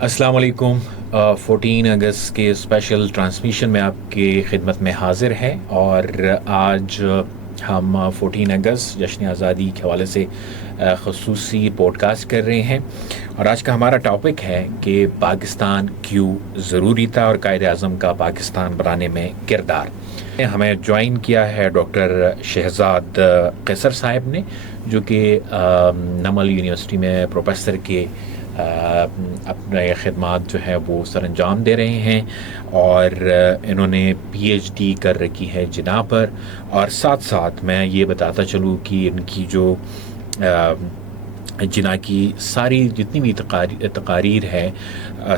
अस्सलाम वालेकुम। 14 अगस्त के स्पेशल ट्रांसमिशन में आपकी खिदमत में हाजिर है और आज हम 14 अगस्त जश्न आज़ादी के हवाले से ख़ुसूसी पॉडकास्ट कर रहे हैं और आज का हमारा टॉपिक है कि पाकिस्तान क्यों ज़रूरी था और कायद आज़म का पाकिस्तान बनाने में किरदार। हमें ज्वाइन किया है डॉक्टर शहजाद कैसर साहब ने, जो कि नमल यूनिवर्सिटी में प्रोफेसर के अपने खिदमात जो है वो सर अंजाम दे रहे हैं और इन्होंने PhD कर रखी है जिना पर। और साथ साथ मैं ये बताता चलूँ कि इनकी जो जिना की सारी जितनी भी तकारीर है,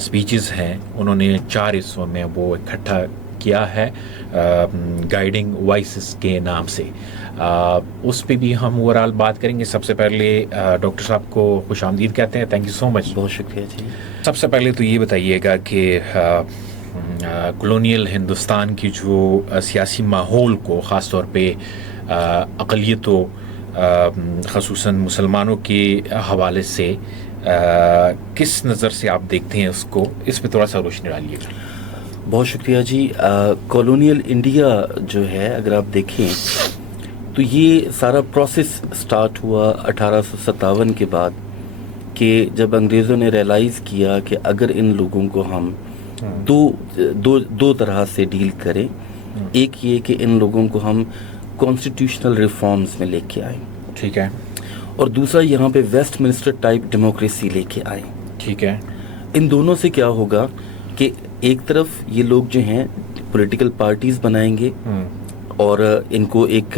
स्पीचेस हैं, उन्होंने 4 हिस्सों में वो इकट्ठा किया है गाइडिंग वॉइसेस के नाम से। उस पे भी हम ओवरऑल बात करेंगे। सबसे पहले डॉक्टर साहब को खुश आमदीद कहते हैं। Thank you so much. बहुत शुक्रिया जी। सबसे पहले तो ये बताइएगा कि कॉलोनियल हिंदुस्तान की जो सियासी माहौल को ख़ास तौर पे अक़लियतों ख़ुसूसन मुसलमानों के हवाले से किस नज़र से आप देखते हैं उसको, इस पे थोड़ा सा रोशनी डालिएगा। बहुत शुक्रिया जी। कॉलोनियल इंडिया जो है, अगर आप देखें तो ये सारा प्रोसेस स्टार्ट हुआ 1857 के बाद, कि जब अंग्रेज़ों ने रियलाइज़ किया कि अगर इन लोगों को हम दो तरह से डील करें, एक ये कि इन लोगों को हम कॉन्स्टिट्यूशनल रिफॉर्म्स में लेके आए, ठीक है, और दूसरा यहाँ पे वेस्टमिनिस्टर टाइप डेमोक्रेसी लेके आए, ठीक है। इन दोनों से क्या होगा कि एक तरफ ये लोग जो हैं पॉलिटिकल पार्टीज बनाएंगे और इनको एक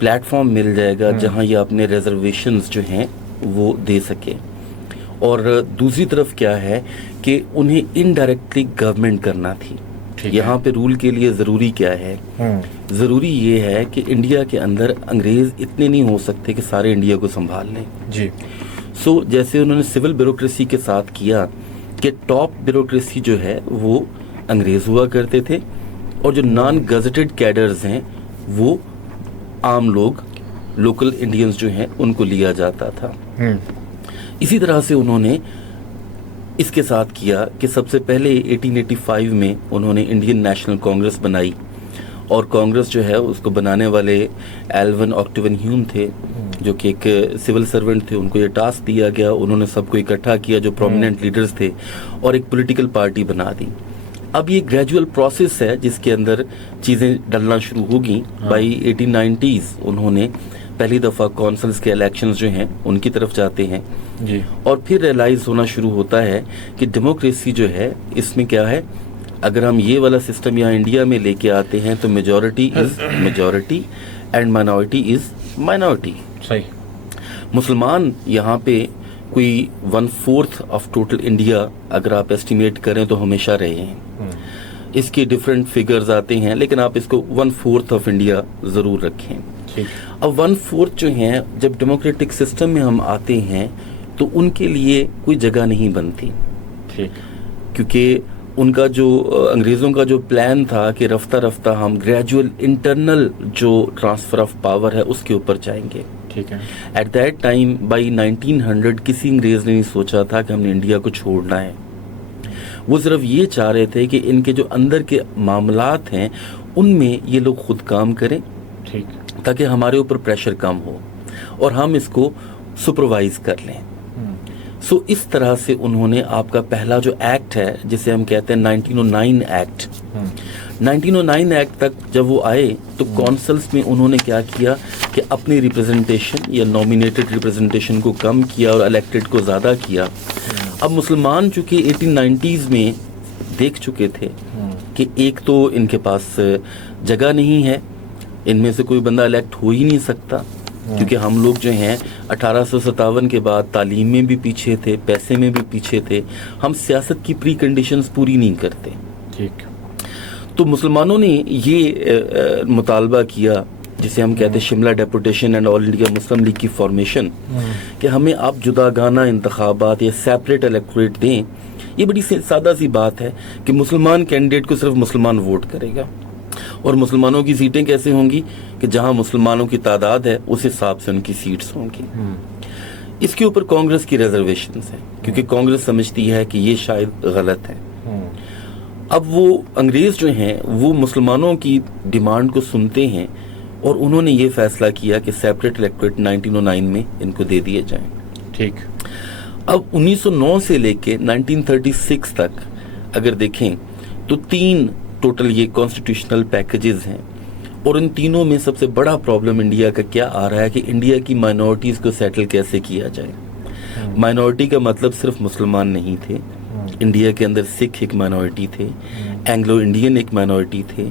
प्लेटफॉर्म मिल जाएगा जहां ये अपने रिजर्वेशंस जो हैं वो दे सके, और दूसरी तरफ क्या है कि उन्हें इनडायरेक्टली गवर्नमेंट करना थी। यहाँ पे रूल के लिए ज़रूरी क्या है? ज़रूरी ये है कि इंडिया के अंदर अंग्रेज़ इतने नहीं हो सकते कि सारे इंडिया को संभाल लें जी। सो जैसे उन्होंने सिविल ब्यूरोक्रेसी के साथ किया कि टॉप ब्यूरोक्रेसी जो है वो अंग्रेज़ हुआ करते थे और जो नॉन गजेटेड कैडर्स हैं वो आम लोग, लोकल इंडियंस जो हैं, उनको लिया जाता था। इसी तरह से उन्होंने इसके साथ किया कि सबसे पहले 1885 में उन्होंने इंडियन नेशनल कांग्रेस बनाई, और कांग्रेस जो है उसको बनाने वाले एल्वन ऑक्टिवन ह्यूम थे, जो कि एक सिविल सर्वेंट थे। उनको ये टास्क दिया गया, उन्होंने सबको इकट्ठा किया जो प्रोमिनेंट लीडर्स थे, और एक पॉलिटिकल पार्टी बना दी। अब ये ग्रेजुअल प्रोसेस है जिसके अंदर चीज़ें डलना शुरू होगी। बाई 1890s उन्होंने पहली दफ़ा कौंसल्स के इलेक्शंस जो हैं उनकी तरफ जाते हैं जी। और फिर रियलाइज़ होना शुरू होता है कि डेमोक्रेसी जो है इसमें क्या है, अगर हम ये वाला सिस्टम यहाँ इंडिया में लेके आते हैं तो majority is majority and minority is minority. सही। मुसलमान यहाँ पे कोई 1/4 ऑफ टोटल इंडिया अगर आप एस्टिमेट करें तो हमेशा रहे हैं। इसके डिफरेंट फिगर्स आते हैं, लेकिन आप इसको 1/4 ऑफ इंडिया ज़रूर रखें। अब 1/4 जो हैं, जब डेमोक्रेटिक सिस्टम में हम आते हैं तो उनके लिए कोई जगह नहीं बनती, ठीक, क्योंकि उनका जो अंग्रेज़ों का जो प्लान था कि रफ्ता रफ्ता हम ग्रेजुअल इंटरनल जो ट्रांसफ़र ऑफ पावर है उसके ऊपर जाएंगे। ठीक है। एट दैट टाइम बाई 1900 किसी अंग्रेज़ ने नहीं सोचा था कि हमने इंडिया को छोड़ना है। वो सिर्फ ये चाह रहे थे कि इनके जो अंदर के मामलात हैं उनमें ये लोग खुद काम करें, ठीक, ताकि हमारे ऊपर प्रेशर कम हो और हम इसको सुपरवाइज कर लें। सो इस तरह से उन्होंने आपका पहला जो एक्ट है जिसे हम कहते हैं 1909 एक्ट, 1909 एक्ट तक जब वो आए तो कौंसल्स में उन्होंने क्या किया कि अपनी रिप्रेजेंटेशन या नॉमिनेटेड रिप्रेजेंटेशन को कम किया और इलेक्टेड को ज़्यादा किया। अब मुसलमान चूँकि 1890s में देख चुके थे कि एक तो इनके पास जगह नहीं है, इनमें से कोई बंदा इलेक्ट हो ही नहीं सकता, क्योंकि हम लोग जो हैं 1857 के बाद तालीम में भी पीछे थे, पैसे में भी पीछे थे, हम सियासत की प्री कंडीशंस पूरी नहीं करते। ठीक। तो मुसलमानों ने ये मुतालबा किया जिसे हम कहते हैं Shimla deputation and all India Muslim league की फॉर्मेशन, कि हमें आप जुदागाना इंतखाबात या सेपरेट इलेक्टोरेट दें। ये बड़ी सादा सी बात है कि मुसलमान कैंडिडेट को सिर्फ मुसलमान वोट करेगा, और मुसलमानों की सीटें कैसे होंगी कि जहां मुसलमानों की तादाद है उस हिसाब से उनकी सीट्स होंगी। اس کے اوپر کانگریس کی ریزرویشنز ہیں کیونکہ کانگریس سمجھتی ہے کہ یہ شاید غلط ہے. اب وہ انگریز جو ہیں وہ مسلمانوں کی ڈیمانڈ کو سنتے ہیں اور انہوں نے یہ فیصلہ کیا کہ سیپریٹ الیکٹوریٹ 1909 میں ان کو دے دیے جائیں. ٹھیک. اب 1909 سے لے کے 1936 تک اگر دیکھیں تو 3 ٹوٹل یہ کانسٹیٹیوشنل پیکیجز ہیں اور ان تینوں میں سب سے بڑا پرابلم انڈیا کا کیا آ رہا ہے کہ انڈیا کی مائنورٹیز کو سیٹل کیسے کیا جائے. مائنورٹی کا مطلب صرف مسلمان نہیں تھے, انڈیا کے اندر سکھ ایک مائنورٹی تھے, اینگلو انڈین ایک مائنورٹی تھے,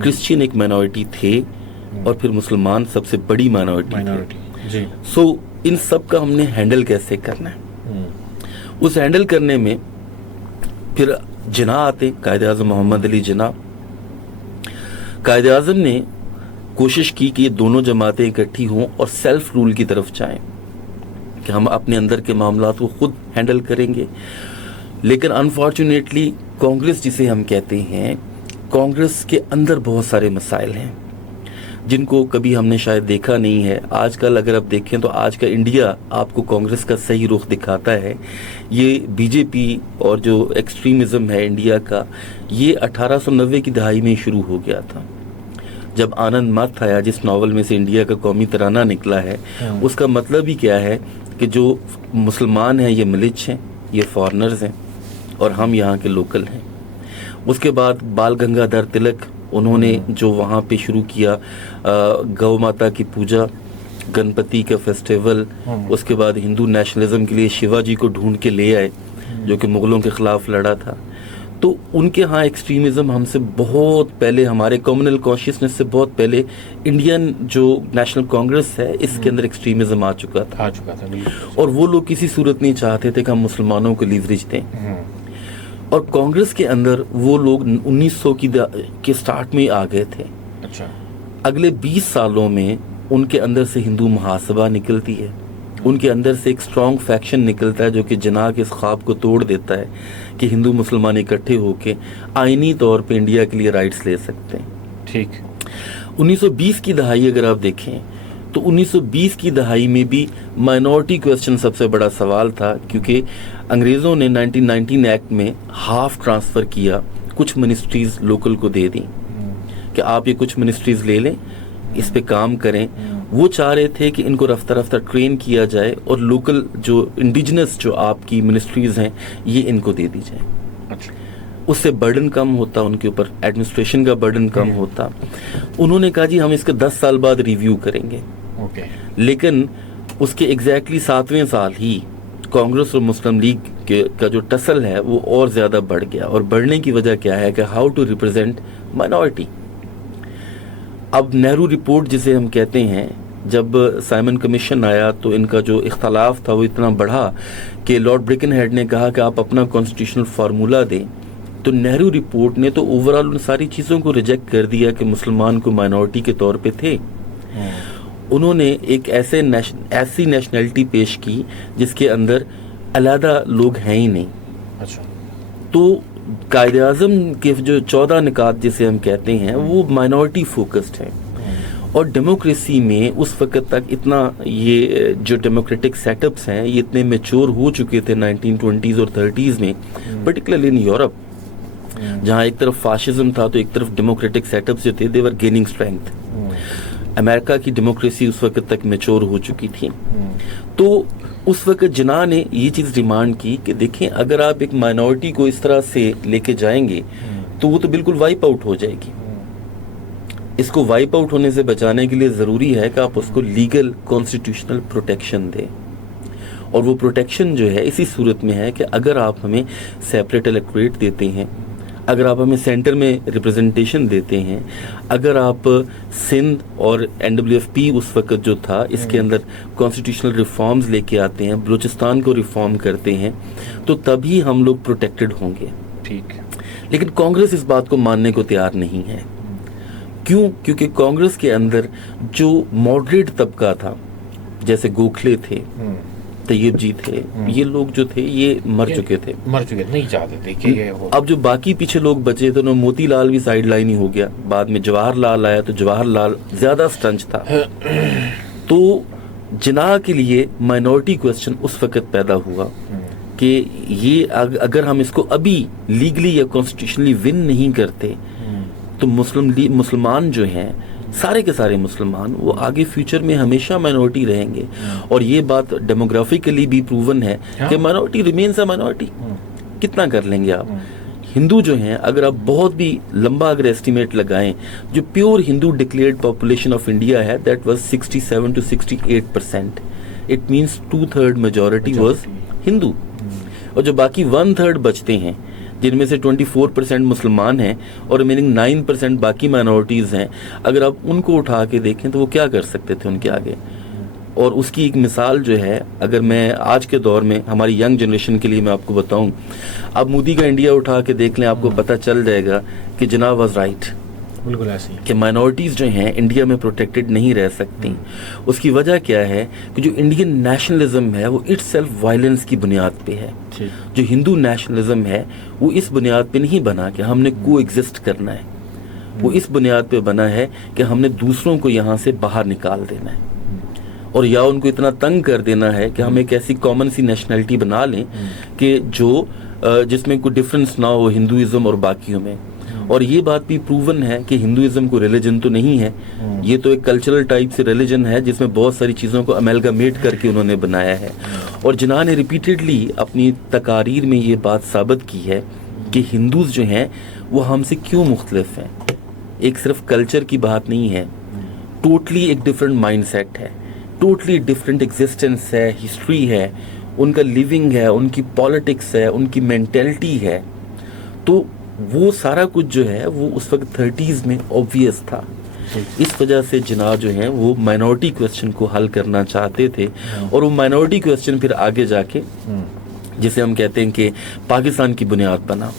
کرسچین ایک مائنورٹی تھے اور پھر مسلمان سب سے بڑی مائنورٹی تھے. سو ان سب کا ہم نے ہینڈل کیسے کرنا ہے. اس ہینڈل کرنے میں پھر جناح آتے, قائد اعظم محمد علی جناح. قائد اعظم نے کوشش کی کہ یہ دونوں جماعتیں اکٹھی ہوں اور سیلف رول کی طرف جائیں کہ ہم اپنے اندر کے معاملات کو خود ہینڈل کریں گے. لیکن انفارچونیٹلی کانگریس جسے ہم کہتے ہیں, کانگریس کے اندر بہت سارے مسائل ہیں جن کو کبھی ہم نے شاید دیکھا نہیں ہے. آج کل اگر آپ دیکھیں تو آج کا انڈیا آپ کو کانگریس کا صحیح رخ دکھاتا ہے. یہ بی جے پی اور جو ایکسٹریمزم ہے انڈیا کا, یہ 1890 کی دہائی میں شروع ہو گیا تھا جب آنند مت آیا, جس ناول میں سے انڈیا کا قومی ترانہ نکلا ہے. اس کا مطلب ہی کیا ہے کہ جو مسلمان ہیں یہ ملچ ہیں, یہ فارنرز ہیں اور ہم یہاں کے لوکل ہیں. اس کے بعد بال گنگادھر تلک, انہوں نے جو وہاں پہ شروع کیا گو ماتا کی پوجا, گنپتی کا فیسٹیول. اس کے بعد ہندو نیشنلزم کے لیے شیوا جی کو ڈھونڈ کے لے آئے جو کہ مغلوں کے خلاف لڑا تھا. تو ان کے ہاں ایکسٹریمزم ہم سے بہت پہلے, ہمارے کمیونل کانشیسنس سے بہت پہلے انڈین جو نیشنل کانگریس ہے اس کے اندر ایکسٹریمزم آ چکا تھا. اور وہ لوگ کسی صورت نہیں چاہتے تھے کہ ہم مسلمانوں کو لیوریج دیں. اور کانگریس کے اندر وہ لوگ 1900 کے سٹارٹ میں آ گئے تھے. اگلے 20 سالوں میں ان کے اندر سے ہندو محاسبہ نکلتی ہے, ان کے اندر سے ایک اسٹرانگ فیکشن نکلتا ہے جو کہ جناح کے اس خواب کو توڑ دیتا ہے کہ ہندو مسلمان اکٹھے ہو کے آئینی طور پہ انڈیا کے لیے رائٹس لے سکتے ہیں. ٹھیک. 1920 کی دہائی اگر آپ دیکھیں تو 1920 کی دہائی میں بھی مائنورٹی کویسچن سب سے بڑا سوال تھا کیونکہ انگریزوں نے 1919 ایکٹ میں ہاف ٹرانسفر کیا, کچھ منسٹریز لوکل کو دے دیں کہ آپ یہ کچھ منسٹریز لے لیں, اس پہ کام کریں. وہ چاہ رہے تھے کہ ان کو رفتہ رفتہ ٹرین کیا جائے اور لوکل جو انڈیجنس جو آپ کی منسٹریز ہیں یہ ان کو دے دی جائے. اس سے برڈن کم ہوتا, ان کے اوپر ایڈمنسٹریشن کا برڈن کم ہوتا. انہوں نے کہا جی ہم اس کے 10 سال بعد ریویو کریں گے. لیکن اس کے ایگزیکٹلی 7ویں سال ہی کانگریس اور مسلم لیگ کا جو ٹسل ہے وہ اور زیادہ بڑھ گیا. اور بڑھنے کی وجہ کیا ہے کہ ہاؤ ٹو ریپرزینٹ مائنورٹی. اب نہرو رپورٹ جسے ہم کہتے ہیں, جب سائمن کمیشن آیا تو ان کا جو اختلاف تھا وہ اتنا بڑھا کہ لارڈ برکن ہیڈ نے کہا کہ آپ اپنا کانسٹیٹیوشنل فارمولا دیں. تو نہرو رپورٹ نے تو اوور آل ان ساری چیزوں کو ریجیکٹ کر دیا کہ مسلمان کو مائنورٹی کے طور پہ تھے. انہوں نے ایک ایسی نیشنلٹی پیش کی جس کے اندر علیحدہ لوگ ہیں ہی نہیں. تو قائد اعظم کے جو 14 نکات جسے ہم کہتے ہیں وہ مائنورٹی فوکسڈ ہیں. اور ڈیموکریسی میں اس وقت تک اتنا یہ جو ڈیموکریٹک سیٹ اپس ہیں یہ اتنے میچور ہو چکے تھے 1920s اور 30s میں, پرٹیکولرلی ان یورپ جہاں ایک طرف فاشزم تھا تو ایک طرف ڈیموکریٹک سیٹ اپس جو تھے دے ور گیننگ اسٹرینتھ. امریکہ کی ڈیموکریسی اس وقت تک میچور ہو چکی تھی. تو اس وقت جناح نے یہ چیز ڈیمانڈ کی کہ دیکھیں اگر آپ ایک مائنورٹی کو اس طرح سے لے کے جائیں گے تو وہ تو بالکل وائپ آؤٹ ہو جائے گی. اس کو وائپ آؤٹ ہونے سے بچانے کے لیے ضروری ہے کہ آپ اس کو لیگل کانسٹیٹیوشنل پروٹیکشن دیں. اور وہ پروٹیکشن جو ہے اسی صورت میں ہے کہ اگر آپ ہمیں سیپریٹ الیکٹوریٹ دیتے ہیں, اگر آپ ہمیں سینٹر میں ریپرزنٹیشن دیتے ہیں, اگر آپ سندھ اور NWFP اس وقت جو تھا اس کے اندر کانسٹیٹیوشنل ریفارمز لے کے آتے ہیں, بلوچستان کو ریفارم کرتے ہیں, تو تبھی ہم لوگ پروٹیکٹڈ ہوں گے. ٹھیک. لیکن کانگریس اس بات کو ماننے کو تیار نہیں ہے. کیوں؟ کیونکہ کانگریس کے اندر جو ماڈریٹ طبقہ تھا جیسے گوکھلے تھے, طیب جی تھے, یہ لوگ جو تھے یہ مر چکے تھے, نہیں چاہتے تھے کہ یہ ہو. اب جو باقی پیچھے لوگ بچے تھے انہوں موتی لال بھی سائیڈ لائن ہی ہو گیا, بعد میں جواہر لال آیا تو جواہر لال زیادہ سٹنچ تھا. تو जिन्ना के लिए माइनॉरिटी क्वेश्चन उस वक्त पैदा हुआ कि ये अगर हम इसको अभी लीगली या कॉन्स्टिट्यूशनली विन नहीं करते तो मुसलमान जो हैं सारे के सारे मुसलमान वो आगे फ्यूचर में हमेशा माइनॉरिटी रहेंगे। और ये बात डेमोग्राफिकली भी प्रूवन है कि माइनॉरिटी रिमेन्स अ माइनॉरिटी। कितना कर लेंगे आप? हिंदू जो हैं, अगर आप बहुत भी लंबा अगर एस्टिमेट लगाएं, जो pure Hindu declared population of India है that was 67 to 68%। It means 2/3 majority was Hindu. और जो बाकी 1/3 बचते हैं जिनमें से 24% मुसलमान हैं और रिमेनिंग 9% बाकी माइनॉरिटीज़ हैं, अगर आप उनको उठा के देखें तो वो क्या कर सकते थे उनके आगे। और उसकी एक मिसाल जो है, अगर मैं आज के दौर में हमारी यंग जनरेशन के लिए मैं आपको बताऊं, आप मोदी का इंडिया उठा के देख लें, आपको पता चल जाएगा कि जनाब वाज राइट, बिल्कुल ऐसी कि माइनॉरिटीज़ जो हैं इंडिया में प्रोटेक्टेड नहीं रह सकती। उसकी वजह क्या है कि जो इंडियन नेशनलिज्म है वो इटसेल्फ वायलेंस की बुनियाद पे है। जो हिंदू नेशनलिज्म है वो इस बुनियाद पे नहीं बना कि हमने को एग्जिस्ट करना है, वो इस बुनियाद पे बना है कि हमने दूसरों को यहाँ से बाहर निकाल देना है और या उनको इतना तंग कर देना है कि हम एक ऐसी कॉमन सी नेशनलिटी बना लें कि जो जिसमें कोई डिफरेंस ना हो हिंदुइज्म और बाकियों में। और ये बात भी प्रूवन है कि हिंदुइज्म को रिलीजन तो नहीं है, ये तो एक कल्चरल टाइप से रिलीजन है जिसमें बहुत सारी चीज़ों को अमेलगामेट करके उन्होंने बनाया है। और जिन्हों ने रिपीटेडली अपनी तकारीर में ये बात साबित की है कि हिंदूज़ जो हैं वो हमसे क्यों मुख्तलिफ हैं। एक सिर्फ कल्चर की बात नहीं है, टोटली एक डिफरेंट माइंड सेट है, टोटली डिफरेंट एग्जिस्टेंस है, हिस्ट्री है, उनका लिविंग है, उनकी पॉलिटिक्स है, उनकी मेंटेलिटी है। तो वो सारा कुछ जो है वो उस वक्त 30s में ऑब्वियस था। इस वजह से जिन्ना जो है वो माइनॉरिटी क्वेश्चन को हल करना चाहते थे और वो माइनॉरिटी क्वेश्चन फिर आगे जाके जिसे हम कहते हैं कि पाकिस्तान की बुनियाद बना।